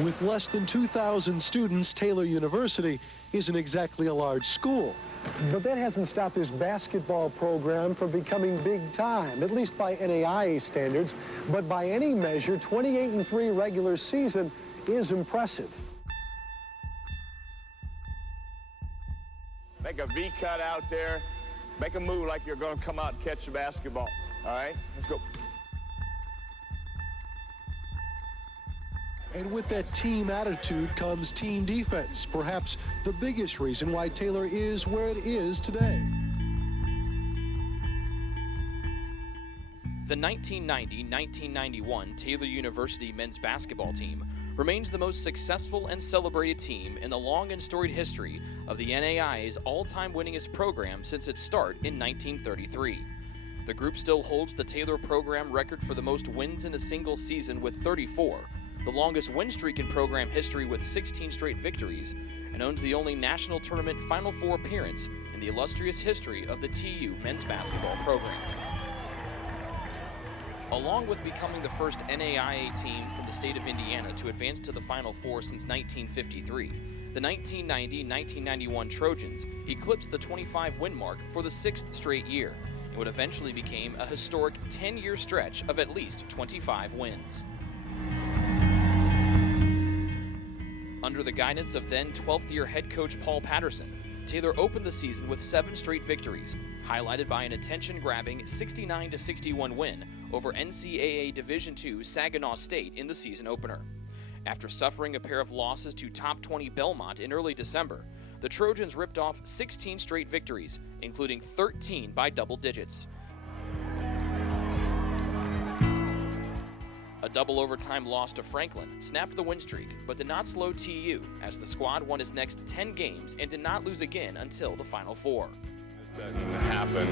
With less than 2,000 students, Taylor University isn't exactly a large school. But that hasn't stopped this basketball program from becoming big time, at least by NAIA standards. But by any measure, 28-3 regular season is impressive. Make a V cut out there. Make a move like you're going to come out and catch the basketball. All right, let's go. And with that team attitude comes team defense, perhaps the biggest reason why Taylor is where it is today. The 1990-1991 Taylor University men's basketball team remains the most successful and celebrated team in the long and storied history of the NAIA's all-time winningest program since its start in 1933. The group still holds the Taylor program record for the most wins in a single season with 34, the longest win streak in program history with 16 straight victories, and owns the only national tournament Final Four appearance in the illustrious history of the TU men's basketball program. Along with becoming the first NAIA team from the state of Indiana to advance to the Final Four since 1953, the 1990-1991 Trojans eclipsed the 25-win mark for the 6th straight year and what eventually became a historic 10-year stretch of at least 25 wins. Under the guidance of then 12th-year head coach Paul Patterson, Taylor opened the season with 7 straight victories, highlighted by an attention-grabbing 69-61 win over NCAA Division II Saginaw State in the season opener. After suffering a pair of losses to top 20 Belmont in early December, the Trojans ripped off 16 straight victories, including 13 by double digits. A double overtime loss to Franklin snapped the win streak, but did not slow TU as the squad won its next 10 games and did not lose again until the Final Four. This didn't happen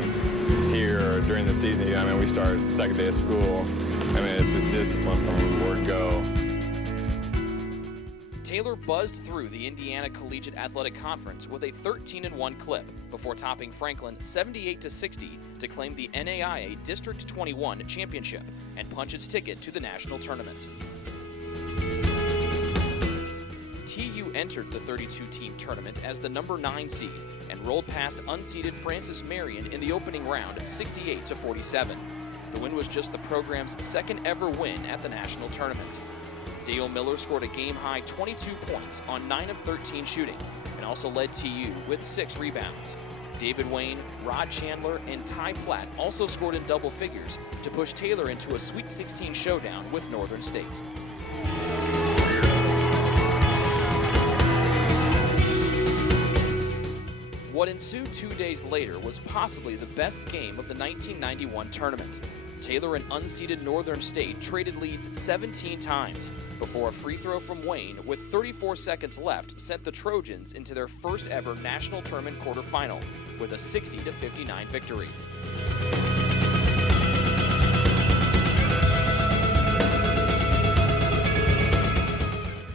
here during the season. I mean, we start second day of school. I mean, it's just discipline from word go. Taylor buzzed through the Indiana Collegiate Athletic Conference with a 13-1 clip before topping Franklin 78-60 to claim the NAIA District 21 championship and punch its ticket to the national tournament. TU entered the 32-team tournament as the number 9 seed and rolled past unseeded Francis Marion in the opening round 68-47. The win was just the program's second ever win at the national tournament. Dale Miller scored a game-high 22 points on 9 of 13 shooting and also led TU with 6 rebounds. David Wayne, Rod Chandler, and Ty Platt also scored in double figures to push Taylor into a Sweet 16 showdown with Northern State. What ensued 2 days later was possibly the best game of the 1991 tournament. Taylor and unseeded Northern State traded leads 17 times before a free throw from Wayne with 34 seconds left sent the Trojans into their first ever national tournament quarterfinal with a 60-59 victory.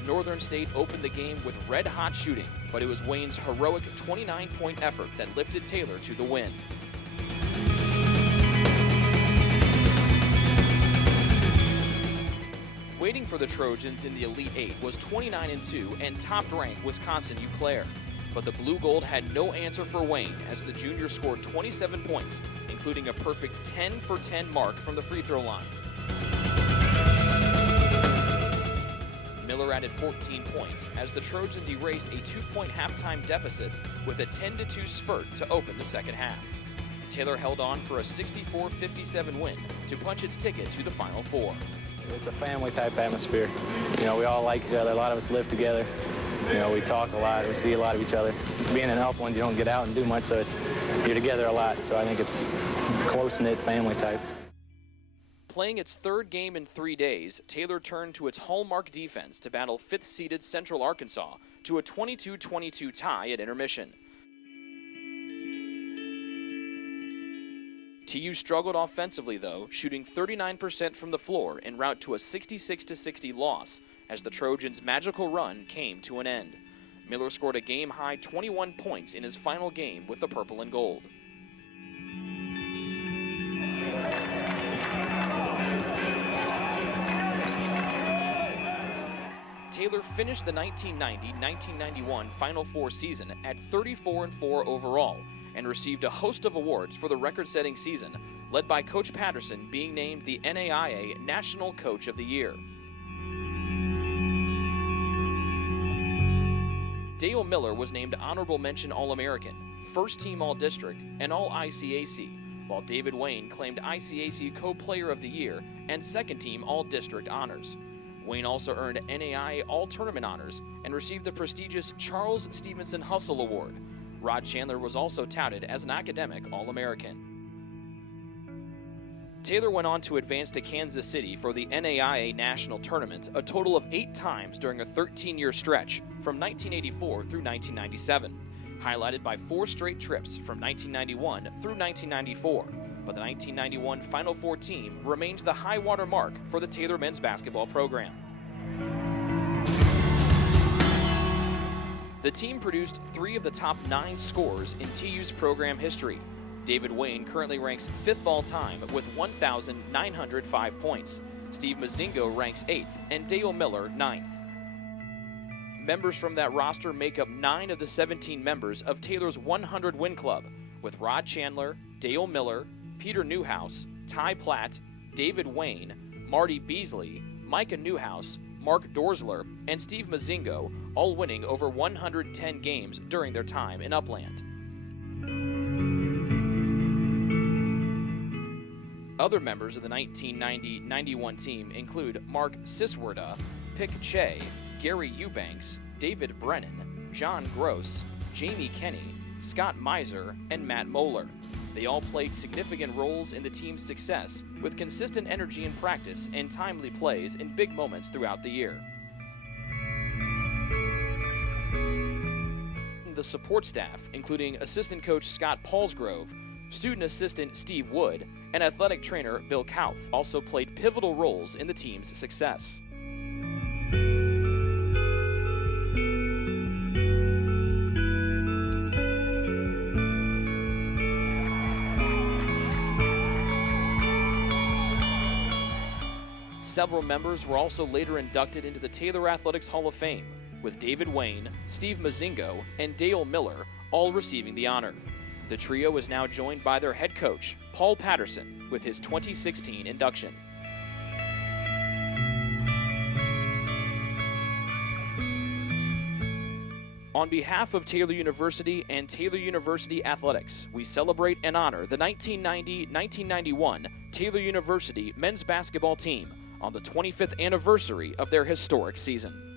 Northern State opened the game with red-hot shooting, but it was Wayne's heroic 29-point effort that lifted Taylor to the win. Waiting for the Trojans in the Elite Eight was 29-2 and top-ranked Wisconsin Eau Claire. But the Blue-Gold had no answer for Wayne as the junior scored 27 points, including a perfect 10 for 10 mark from the free throw line. Miller added 14 points as the Trojans erased a 2-point halftime deficit with a 10-2 spurt to open the second half. Taylor held on for a 64-57 win to punch its ticket to the Final Four. It's a family-type atmosphere. You know, we all like each other. A lot of us live together. You know, we talk a lot. We see a lot of each other. Being an elf one, you don't get out and do much, so you're together a lot. So I think it's close-knit family type. Playing its third game in 3 days, Taylor turned to its hallmark defense to battle 5th-seeded Central Arkansas to a 22-22 tie at intermission. TU struggled offensively, though, shooting 39% from the floor en route to a 66-60 loss as the Trojans' magical run came to an end. Miller scored a game-high 21 points in his final game with the purple and gold. Taylor finished the 1990-1991 Final Four season at 34-4 overall and received a host of awards for the record-setting season, led by Coach Patterson being named the NAIA National Coach of the Year. Dale Miller was named Honorable Mention All-American, First Team All-District, and All-ICAC, while David Wayne claimed ICAC Co-Player of the Year and Second Team All-District honors. Wayne also earned NAIA All-Tournament honors and received the prestigious Charles Stevenson Hustle Award. Rod Chandler was also touted as an academic All-American. Taylor went on to advance to Kansas City for the NAIA National Tournament a total of 8 times during a 13-year stretch from 1984 through 1997, highlighted by 4 straight trips from 1991 through 1994, but the 1991 Final Four team remains the high-water mark for the Taylor men's basketball program. The team produced 3 of the top 9 scorers in TU's program history. David Wayne currently ranks 5th all-time with 1,905 points. Steve Mazingo ranks 8th, and Dale Miller 9th. Members from that roster make up 9 of the 17 members of Taylor's 100-win club, with Rod Chandler, Dale Miller, Peter Newhouse, Ty Platt, David Wayne, Marty Beasley, Micah Newhouse, Mark Dorsler, and Steve Mazingo all winning over 110 games during their time in Upland. Other members of the 1990-91 team include Mark Siswerda, Pick Che, Gary Eubanks, David Brennan, John Gross, Jamie Kenny, Scott Miser, and Matt Moeller. They all played significant roles in the team's success, with consistent energy in practice and timely plays in big moments throughout the year. The support staff, including assistant coach Scott Paulsgrove, student assistant Steve Wood, and athletic trainer Bill Kauth, also played pivotal roles in the team's success. Several members were also later inducted into the Taylor Athletics Hall of Fame, with David Wayne, Steve Mazingo, and Dale Miller all receiving the honor. The trio is now joined by their head coach, Paul Patterson, with his 2016 induction. On behalf of Taylor University and Taylor University Athletics, we celebrate and honor the 1990-1991 Taylor University men's basketball team on the 25th anniversary of their historic season.